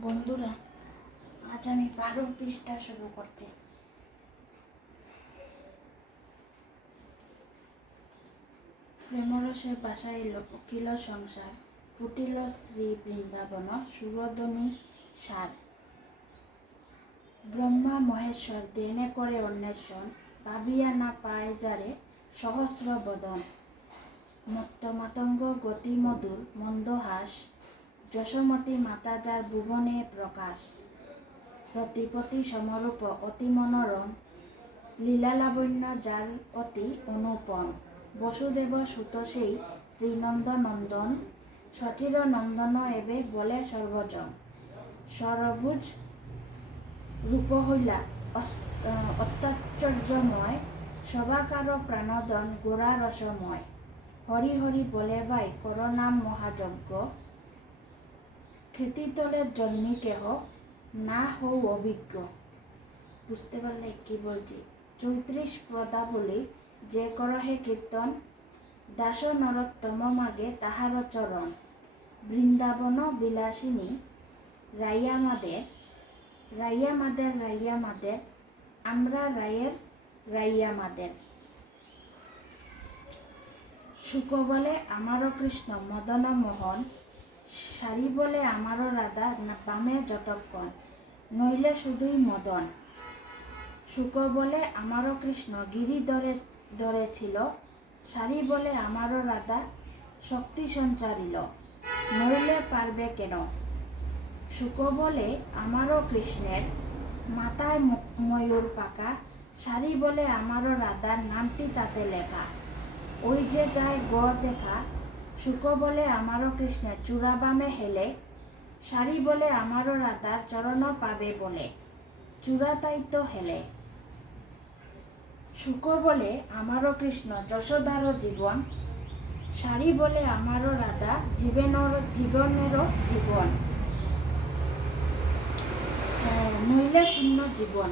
বন্ধুরা, আজ আমি বারো পৃষ্ঠা শুরু করছি। প্রেমরসে বাসাইল উকিল সংসার, ফুটিল শ্রী বৃন্দাবন সুরধনী সার। ব্রহ্মা, মহেশ্বর, দেনে করে অন্বেষণ, ভাবিয়া না পায় যারে সহস্র বদন। মত্ত মাতঙ্গ গতি মধুর মন্দহাস যশোমতী মাতা যার ভুবনে প্রকাশ প্রতিপতি সমরূপ অতি মনোরম লীলালাবণ্য যার অতি অনুপম। বসুদেব সুত সেই শ্রীনন্দ নন্দন সচির নন্দন এবে বলে সর্বজন সরভুজ রূপ হইলা অত্যাশ্চর্যময় সবাকার প্রাণদন গোড়া রসময় হরি হরি বলে ভাই করনাম মহাযজ্ঞ। ক্ষেতিতলের জন্মি কেহ না হও অভিজ্ঞ। বুঝতে পারলে কি বলছি? চৌত্রিশ পদাবলী যে করহে কীর্তন দাস নরোত্তম মাগে তাহার চরণ। বৃন্দাবন বিলাসিনী রাইয়ামাদের রাইয়ামাদের রাইয়ামাদের আমরা রায়ের রাইয়ামাদের শুক বলে আমারও কৃষ্ণ মদন মোহন শাড়ি বলে আমারও রাধা বামে যতক্ষণ। নইলে শুধুই মদন। শুক বলে আমারও কৃষ্ণ, গিরি ধরে, ধরেছিল। শাড়ি বলে আমারও রাধা, শক্তি সঞ্চারিল। নইলে পারবে কেন? শুক বলে আমারও কৃষ্ণের, মাথায় ময়ূর পাকা। শাড়ি বলে আমারও রাধার নামটি তাতে লেখা। ওই যে যায় গ দেখা শুক বলে আমারও কৃষ্ণের চূড়া বামে হেলে শাড়ি বলে আমারও রাধার চরণ পাবে বলে, চূড়া তাই তো হেলে। শুক বলে আমারও কৃষ্ণ যশোদারও জীবন শাড়ি বলে আমারও রাধা জীবনের জীবনেরও জীবন নইলে শূন্য জীবন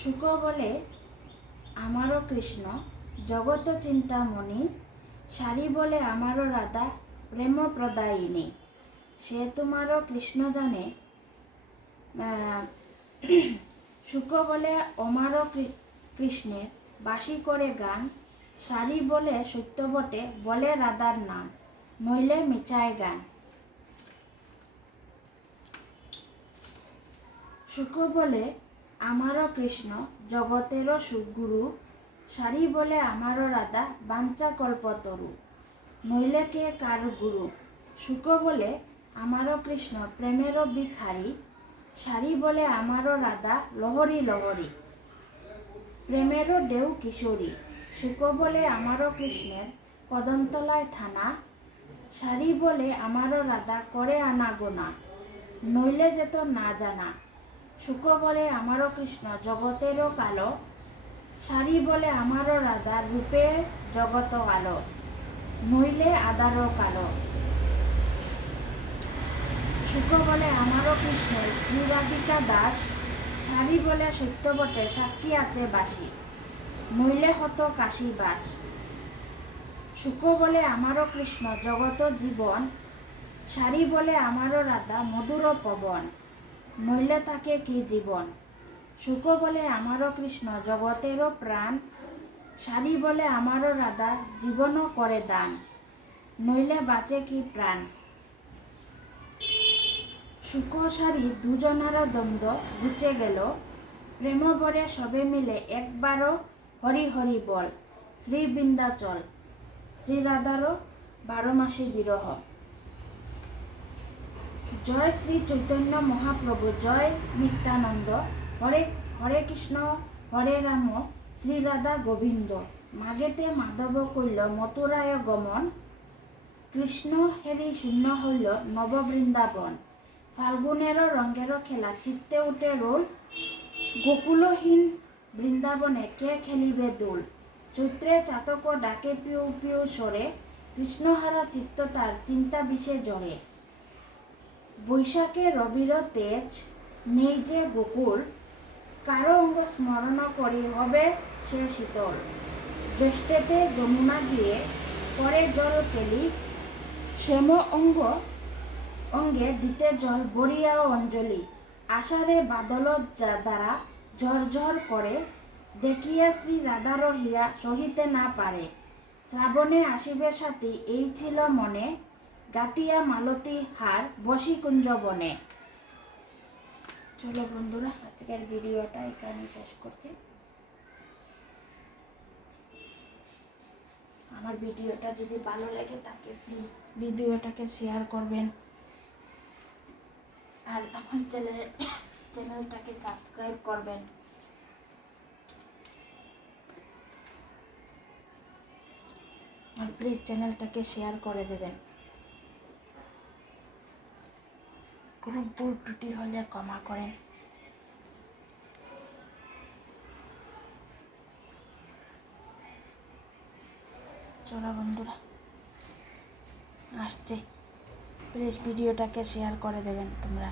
শুক বলে আমারও কৃষ্ণ, জগত চিন্তামণি শাড়ি বলে আমারও রাধা প্রেম প্রদায়িনী। সে তোমারও কৃষ্ণ জানে। শুক বলে অমারও কৃষ্ণের বাসি করে গান। শাড়ি বলে সত্য বটে, বলে রাধার নাম, নইলে মিচায় গান। সুখ বলে আমারও কৃষ্ণ, জগতেরও সুগুরু শাড়ি বলে আমারও রাধা বাঞ্চা কল্পতরু নইলে কে কার গুরু শুক বলে আমারও কৃষ্ণ প্রেমেরও বিখারি শাড়ি বলে আমারও রাধা লহরি লহরি প্রেমেরও ঢেউ কিশোরী শুক বলে আমারও কৃষ্ণের কদমতলায় থানা। শাড়ি বলে আমারও রাধা করে আনা গোনা। নইলে যেত না জানা শুক বলে আমারও কৃষ্ণ জগতেরও কালো। শাড়ি বলে আমারও রাধা রূপের জগত আলো, নইলে আদারও কালো। শুক বলে আমারও কৃষ্ণের শ্রীরাধিকা দাস, শাড়ি বলে সত্য বটে, সাক্ষী আছে বাসি নইলে হত কাশী বাস। সুখ বলে আমারও কৃষ্ণ জগত জীবন, শাড়ি বলে আমারও রাধা, মধুর পবন, নইলে তাকে কি জীবন? শুক বলে আমারও কৃষ্ণ, জগতেরও প্রাণ। শাড়ি বলে আমারও রাধা, জীবনও করে দান। নইলে বাঁচে কি প্রাণ? শুক শাড়ি দুজনারা দ্বন্দ্ব, ঘুচে গেল। প্রেম বরে সবে মিলে একবারও হরি হরি বল, শ্রী বৃন্দাচল। শ্রী রাধারও বারো মাসে বিরহ। জয় শ্রী চৈতন্য মহাপ্রভু, জয় নিত্যানন্দ। হরে হরে কৃষ্ণ, হরে রাম, শ্রী রাধা গোবিন্দ। মাগেতে মাধব কইল মথুরায় গমন। কৃষ্ণ হেরি শূন্য হইল নববৃন্দাবন ফাল্গুনেরও রঙেরও খেলা চিত্তে উঠে রোল গোকুলহীন বৃন্দাবনে কে খেলিবে দোল? চৈত্রে চাতক ডাকে পিউ পিউ সরে কৃষ্ণহারা চিত্ত তার চিন্তা বিষে জড়ে বৈশাখে রবির তেজ, নেই যে গোকুল। কারও অঙ্গ স্মরণ করি হবে সে শীতল। জ্যেষ্ঠেতে যমুনা গিয়ে পরে জল কেলি শ্যাম অঙ্গ অঙ্গে দিতে জল বরিয়া অঞ্জলি। আষাঢ়ে বাদল যা- দ্বারা ঝর ঝরঝর করে, দেখিয়া শ্রী রাধার হিয়া সহিতে না পারে। শ্রাবণে আসিবে সাথী, এই ছিল মনে। গাতিয়া মালতী হার বসি কুঞ্জ বনে। চলো বন্ধুরা, আজকের ভিডিওটা এখানে শেষ করছি। আমার ভিডিওটা যদি ভালো লাগে তাকে প্লিজ ভিডিওটাকে শেয়ার করবেন। আর আমার চ্যানেল চ্যানেলটাকে সাবস্ক্রাইব করবেন। আর প্লিজ চ্যানেলটাকে শেয়ার করে দেবেন। ভুল ত্রুটি হলে ক্ষমা করেন। চলো বন্ধুরা আসছে। প্লিজ ভিডিওটাকে শেয়ার করে দেবেন তোমরা।